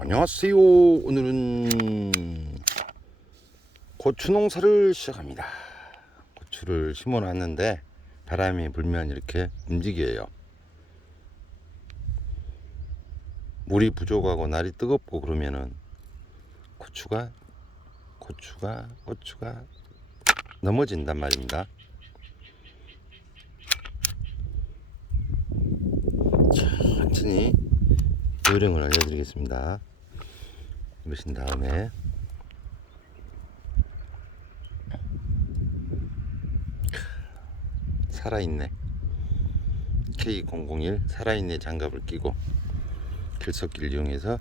안녕하세요. 오늘은 고추 농사를 시작합니다. 고추를 심어 놨는데 바람이 불면 이렇게 움직여요. 물이 부족하고 날이 뜨겁고 그러면은 고추가 고추가 고추가 넘어진단 말입니다. 천천히 요령을 알려드리겠습니다. 이러신 다음에 살아있네 K001 살아있네 장갑을 끼고 결석기를 이용해서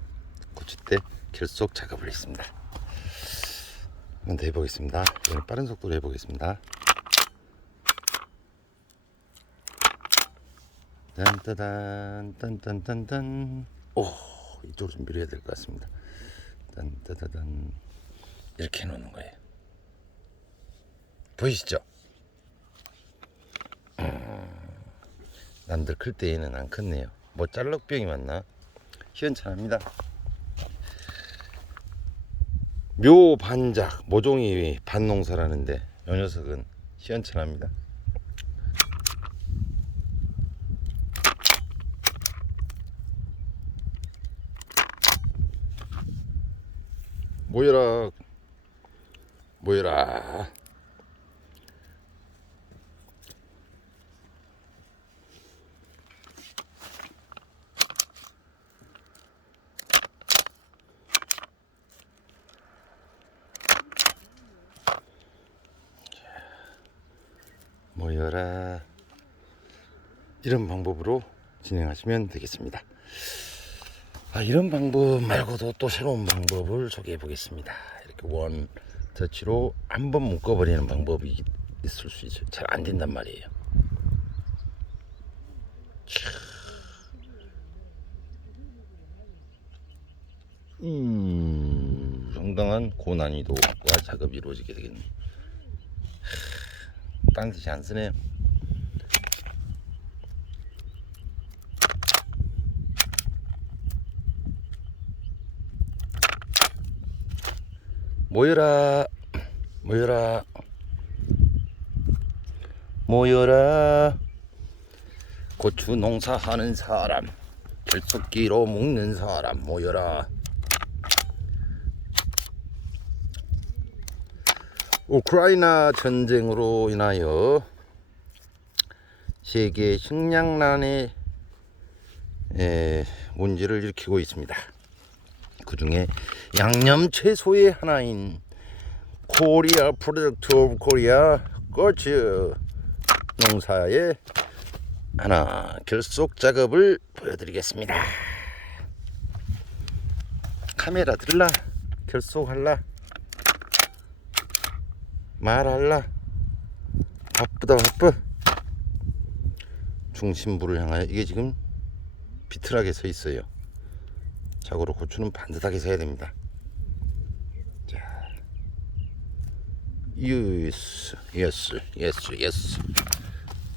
고추대 결속 작업을 했습니다. 한번 더 해보겠습니다. 이번엔 빠른 속도로 해보겠습니다. 딴따단 딴딴딴딴 오 이쪽으로 좀 밀어야 될 것 같습니다. 딴따다단. 이렇게 해놓는 거예요. 보이시죠? 음, 남들 클 때에는 안 컸네요. 뭐 짤럭병이 맞나? 시원찮합니다. 묘반작 모종이 반농사라는데 이 녀석은 시원찮합니다 모여라. 모여라. 모여라. 이런 방법으로 진행하시면 되겠습니다. 아, 이런 방법 말고도 또 새로운 방법을 소개해 보겠습니다. 이렇게 원 터치로 한 번 묶어버리는 방법이 있을 수 있어요. 잘 안 된단 말이에요. 차. 음, 상당한 고난이도와 작업이 이루어지게 되겠네. 딴 뜻이 안 쓰네요. 모여라 모여라. 모여라. 고추 농사하는 사람 결석기로 묶는 사람 모여라. 우크라이나 전쟁으로 인하여 세계 식량난의 에, 문제를 일으키고 있습니다. 그 중에 양념 채소의 하나인 코리아 프로젝트 오브 코리아 고추 농사의 하나 결속 작업을 보여드리겠습니다. 카메라 들라 결속할라 말할라 바쁘다 바빠 중심부를 향하여 이게 지금 비틀하게 서 있어요. 자고로 고추는 반듯하게 서야 됩니다. 자, 예스, 예스, 예스, 예스,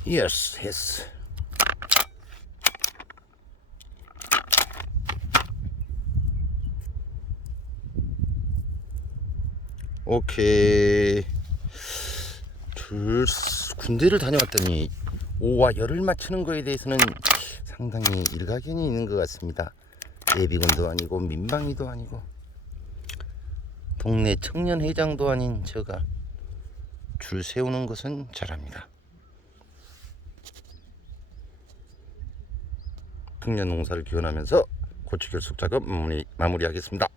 예스, 예스. 오케이. 둘, 군대를 다녀왔더니 오와 열을 맞추는 거에 대해서는 상당히 일가견이 있는 것 같습니다. 예비군도 아니고 민방위도 아니고 동네 청년회장도 아닌 제가 줄 세우는 것은 잘합니다. 풍년 농사를 기원하면서 고추 결속 작업 마무리, 마무리하겠습니다.